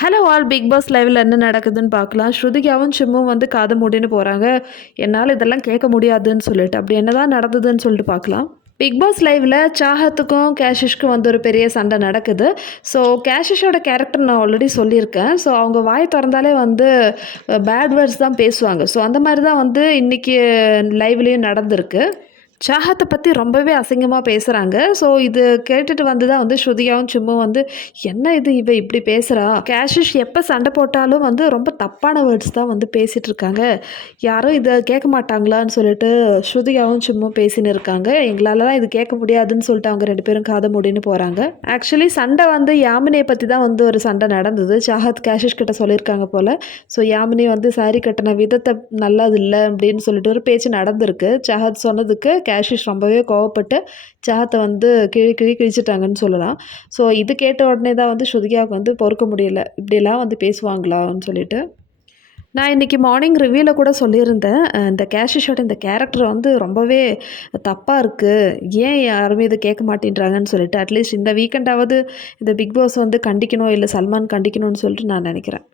Hello all big pass லைவில் என்ன நடக்குதுன்னு பார்க்கலாம். ஸ்ருதிகாவும் சிம்மும் வந்து காது மூடின்னு போகிறாங்க. என்னால் இதெல்லாம் கேட்க முடியாதுன்னு சொல்லிட்டு அப்படி என்னதான் நடந்ததுன்னு சொல்லிட்டு பார்க்கலாம். பிக் பாஸ் லைவில் சாஹத்துக்கும் கேஷிஷ்க்கும் வந்து ஒரு பெரிய சண்டை நடக்குது. ஸோ கேஷிஷோட கேரக்டர் நான் ஆல்ரெடி சொல்லியிருக்கேன். ஸோ அவங்க வாய் திறந்தாலே வந்து பேட் வேர்ட்ஸ் தான் பேசுவாங்க. ஸோ அந்த மாதிரி தான் வந்து இன்றைக்கி லைவ்லேயும் நடந்திருக்கு. சாஹத்தை பற்றி ரொம்பவே அசிங்கமாக பேசுகிறாங்க. ஸோ இது கேட்டுட்டு வந்து தான் வந்து ஸ்ருதியாவும் சிம்மும் வந்து என்ன இது இவ இப்படி பேசுகிறா, கேஷிஷ் எப்போ சண்டை போட்டாலும் வந்து ரொம்ப தப்பான வேர்ட்ஸ் தான் வந்து பேசிகிட்டு இருக்காங்க, யாரும் இதை கேட்க மாட்டாங்களான்னு சொல்லிட்டு ஸ்ருதியாவும் சிம்மும் பேசின்னு இருக்காங்க. எங்களாலலாம் இது கேட்க முடியாதுன்னு சொல்லிட்டு அவங்க ரெண்டு பேரும் காதை மூடின்னு போகிறாங்க. ஆக்சுவலி சண்டை வந்து யாமினியை பற்றி தான் வந்து ஒரு சண்டை நடந்தது. சாஹத் கேஷிஷ் கிட்ட சொல்லியிருக்காங்க போல். ஸோ யாமினி வந்து சாரி கட்டின விதத்தை நல்லது இல்லை அப்படின்னு சொல்லிட்டு ஒரு பேச்சு நடந்திருக்கு. சாஹத் சொன்னதுக்கு கேஷிஷ் ரொம்பவே கோவப்பட்டு சாஹத்தை வந்து கிழிச்சிட்டாங்கன்னு சொல்லலாம். ஸோ இது கேட்ட உடனே தான் வந்து ஸ்ருதிகாவுக்கு வந்து பொறுக்க முடியல, இப்படியெல்லாம் வந்து பேசுவாங்களான்னு சொல்லிட்டு. நான் இன்றைக்கி மார்னிங் ரிவ்யூவில் கூட சொல்லியிருந்தேன், இந்த கேஷிஷோட இந்த கேரக்டர் வந்து ரொம்பவே தப்பாக இருக்குது, ஏன் யாருமே இதை கேட்க மாட்டேன்றாங்கன்னு சொல்லிட்டு அட்லீஸ்ட் இந்த வீக்கெண்டாவது இந்த பிக் பாஸ் வந்து கண்டிக்கணும், இல்லை சல்மான் கண்டிக்கணும்னு சொல்லிட்டு நான் நினைக்கிறேன்.